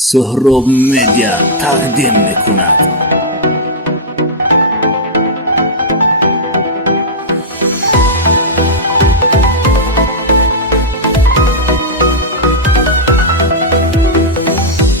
سهراب مدیا تقدیم میکند.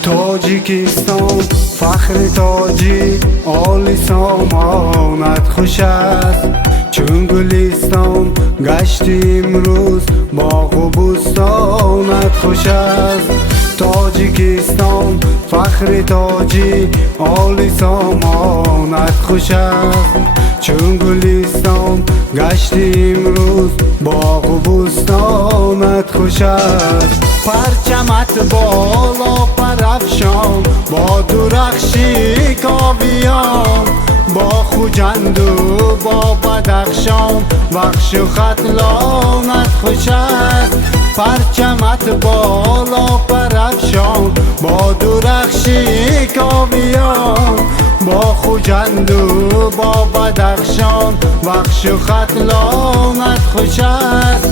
تاجیکستان فخر تاجی عالی سامانت خوش است. چون گلستان گشتی امروز باغ و بوستانت خوش است. تاجیکستان فخر تاجی عالی سامانت خوش است. چون گلستان گشتی امروز باغ و بوستانت خوش است. پرچمت بالا پرافشان با درخشی کاویان، با خوجند و با بدخشان بخش و ختلانت خوش است. پرچمت بالا پرافشان با درخشی کاویان، با خوجند و با بدخشان بخش و ختلانت خوش است.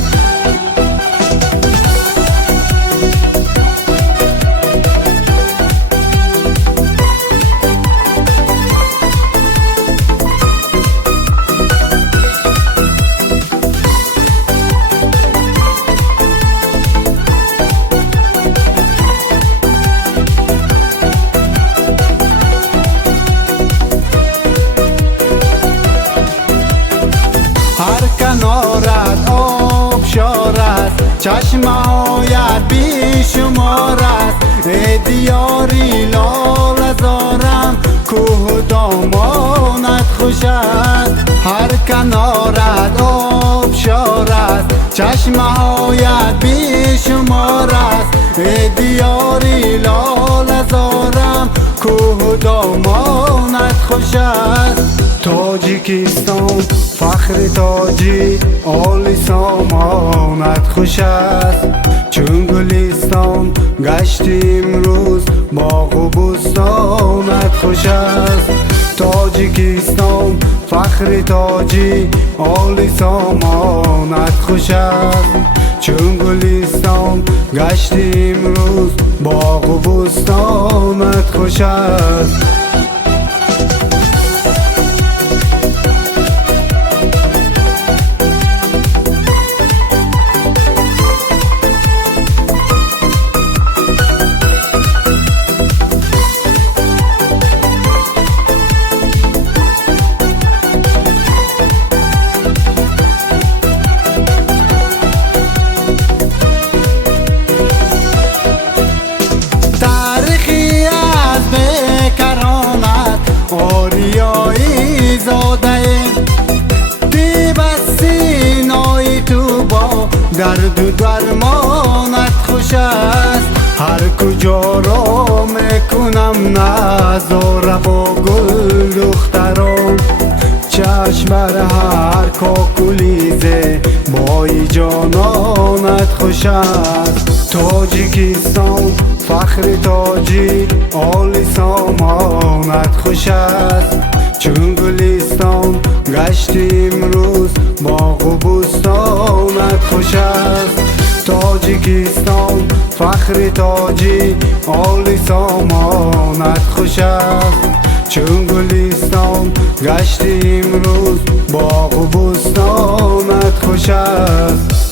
کنارت آبشار است، چشمه هایت بیشمار است. ای دیاری لال زارم کوه دامانت خوش است. هر کنارت آبشار است، چشمه هایت بیشمار است. ای دیاری لال زارم کوه دامانت خوش است. تاجیکستان فخر تاجی عالی سامانت خوش است. چون گلستان گشتی امروز باغ و بوستانت خوش است. تاجیکستان فخر تاجی عالی سامانت خوش است. چون گلستان گشتی امروز باغ و بوستانت خوش است. آریایی زاده دیب از سینای تو با درد و درمانت خوش است. هر کجا را میکنم نظاره با گل دختران، چشم بر هر کاکولیزه بای جانانت خوش است. تاجیکستان فخر تاجی عالی سامانت خوش است. چون گلستان گشتی امروز باغ و بوستانت خوش است. تاجیکستان فخر تاجی عالی سامانت خوش است. چون گلستان گشتی امروز باغ و بوستانت خوش است.